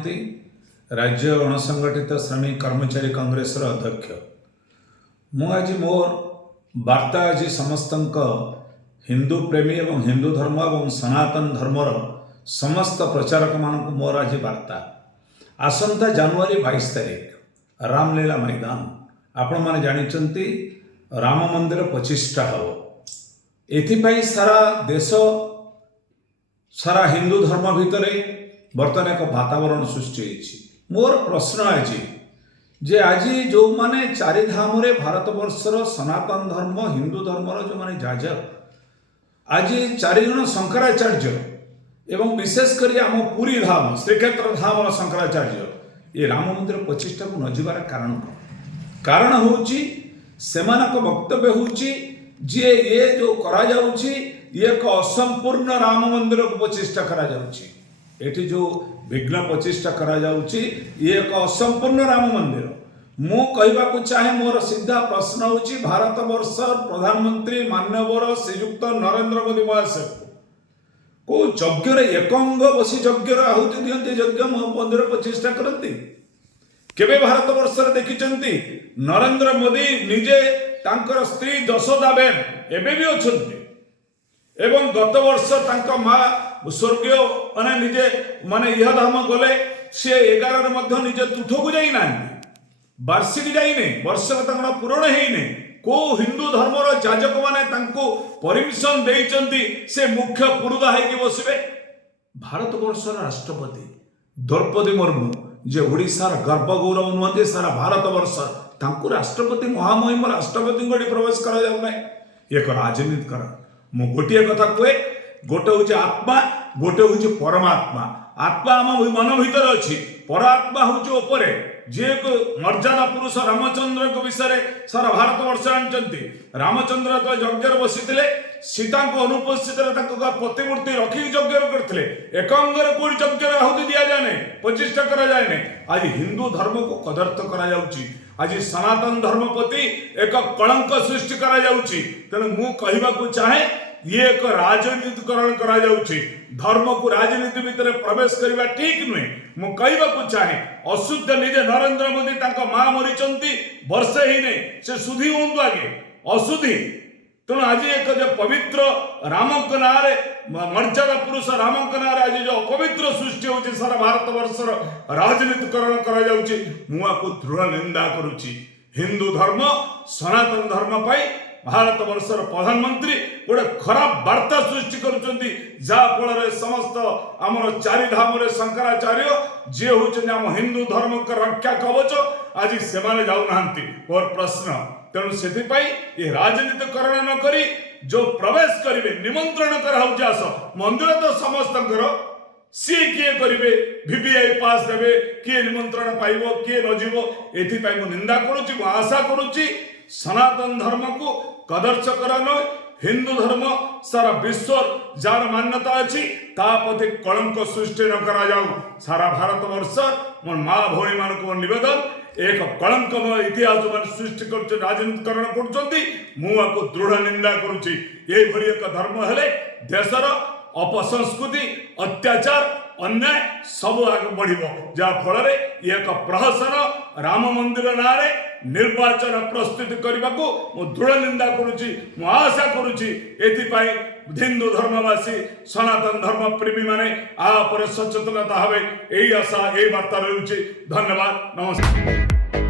महांती राज्य अणसंगठित श्रमिक कर्मचारी कांग्रेस अध्यक्ष मु आज मोर वार्ता आज समस्त हिंदू प्रेमी एवं हिंदू धर्म और सनातन धर्मर समस्त प्रचारक मानक मोर आज वार्ता आसंता जनवरी 22 तारीख रामलीला मैदान आपण मैंने जानी राम मंदिर 25टा हम एथिपाई सारा देश सारा हिंदू धर्म भितर बर्तमान एक वातावरण सृष्टि मोर प्रश्न आज जे आज जो माने चारिधाम रे भारत वर्षर सनातन धर्म हिंदू धर्मर जो माने जाजक आज चारिजण शंकराचार्य एवं विशेषकर आम पुरी धाम श्रीक्षेत्र धाम शंकराचार्य ये राम मंदिर 25टा को न जीवार कारण होची सेमानक वक्तव्य होची जे ये जो करा जाउची ये एक असंपूर्ण राम मंदिर को 25टा करा जाउची एठी जो विघ्न 25टा करा जाउची ये एक असंपूर्ण राम मंदिर मु कहबा को चाहे मोर सीधा प्रश्न होची भारत वर्ष प्रधानमंत्री माननीय श्रीयुक्त नरेंद्र मोदी महाशय को यज्ञ रे एकंग बसी यज्ञ रे आहुति दियंती यज्ञ मंदिर 25टा करती केबे भारत वर्ष रे देखिचंती नरेंद्र मोदी निजे तांकर स्त्री यशोदा बेन एबे भी अछंती एवं गत वर्ष तांका मां स्वर्गीय माने निजे माने यह धाम गले से 11 रे मध्य निजे तुठ को जाई ना वार्षिक जाइने वर्ष तांका पूर्ण हेइने को हिंदू धर्मर जाजक माने तांको परमिशन देइचंती से मुख्य पुरुधा है कि बसबे भारत वर्षर राष्ट्रपति द्रौपदी मुर्मू जे ओडिशार गर्व गौरव नुहंती सारा भारत वर्ष तांको राष्ट्रपति महामहिम राष्ट्रपति को प्रवेश करा जाउ नै एक राजनीति कर मु गोटे कथा कहे गोटे हूँ आत्मा गोटे हूँ परमात्मा आत्मा आम मन भीतर अच्छी परात्मा हूँ उपरे जे मर्यादा पुरुष रामचंद्र को विषय सारा भारत वर्ष जानते रामचंद्र तो यज्ञ बसी सीता को अनुपस्थित प्रतिमूर्ति रखी यज्ञ करते एकांगर कोई यज्ञ आहुति दि जाए 25टा करा जाए आज हिंदू धर्म को कदर्थ करा आज सनातन धर्म प्रति एक कलंक सृष्टि करा तेणु मु कहबा को चाहे ये एक राजनीतिकरण करा धर्म को राजनीति भितर प्रवेश करने ठीक नुहे मु कहबा को चाहे अशुद्ध निजे नरेंद्र मोदी तांका मां मरीचंती वर्षे ही नहीं से सुधी हूँ आगे अशुद्धि तेणु आज एक जो पवित्र राम नारे मर्यादा पुरुष राम नारे आज जो अपवित्र सृष्टि होची सारा भारत वर्षर राजनीतिकरण करा को दृढ़ निंदा करुची हिंदू धर्म सनातन धर्म पाई भारत वर्षर प्रधानमंत्री गोटे खराब वार्ता सृष्टि करुचंती फल समस्त आमर चारिधाम शंकराचार्य जे होचंती आम हिंदू धर्म का रक्षा कवच आज से जाऊना मोर प्रश्न तेणु से ये राजनीतिकरण न करी जो प्रवेश करेंगे निमंत्रण करास मंदिर तो समस्त सी किए करेंगे VVI पास देवे किए निमंत्रण पाइब किए न जीव एथि निंदा करुच्ची आशा करुच्ची सनातन धर्म को कदर्श करा न हिंदू धर्म सारा विश्व जार मान्यता अच्छी तापति कलंक सृष्टि न करा जाऊ सारा भारत वर्ष मोर माँ भौणी मान निवेदन एक कलंकमय इतिहास मान सृष्टि कर राजनीतिकरण कर दृढ़ निंदा करुच्ची एक धर्म हेले देशर अपसंस्कृति अत्याचार अन्याय सब आगे बढ़ जहाँ फल एक प्रहसन राम मंदिर नारे निर्वाचन प्रस्तुति करने को दृढ़ निंदा करुच्ची आशा करुच्ची एथिपाई हिंदू धर्मवासी सनातन धर्म प्रेमी माने आ पर सचेतनता हवे यही आशा यही वार्ता रही। धन्यवाद नमस्कार।